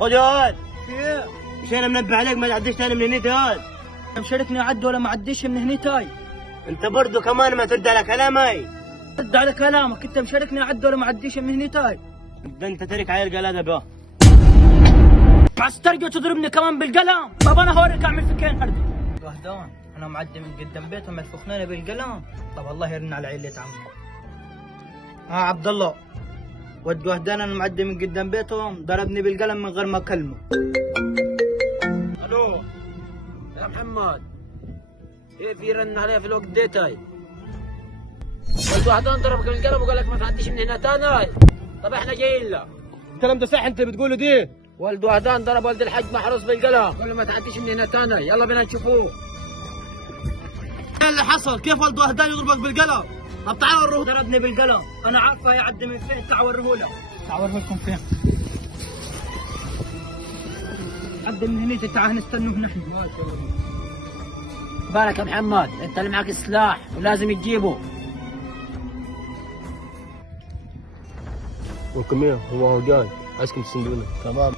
خذ يا ولد. في مش انا منبه عليك ما تعديش تاني من هنيتي يا ولد. مشاركني عد ولا ما عديش من هني تاي؟ انت برضه كمان ما ترد على كلامي. رد على كلامك، انت مشاركني عد ولا ما عديش من هني تاي؟ ده انت ترك عيل قلادة بقى. بس ترجع تضربني كمان بالقلم؟ طب انا هوريك اعمل فيك ايه النهارده. وهدان انا معدي من قدام بيتهم ينفخني بالقلم. طب الله يرن على عيلة عمي. عبد الله ود وهدان انا معدي من قدام بيتهم ضربني بالقلم من غير ما اكلمه. الو يا محمد، كيف يرن علي في الوقت ديتاي؟ قلت وحدان ضربك بالقلم وقال لك ما تعديش من هنا تاني. طب احنا جايين لك. الكلام ده صح انت بتقوله دي؟ ولد وحدان ضرب ولد الحج محروس بالقلم، قال له ما تعديش من هنا تاني. يلا بينا نشوفوه. ايه اللي حصل؟ كيف ولد وهدان يضربك بالقلم؟ طب تعال وروه. ضربني بالقلم، انا عارفه يعدي من فين. تعال وريهولك. تعال اوريكم فين. عدي من هنيك. تعال نستنوا هنا. بالك يا محمد، انت اللي معك السلاح ولازم تجيبه. وكم هو جاي عايزكم تسندونه. تمام.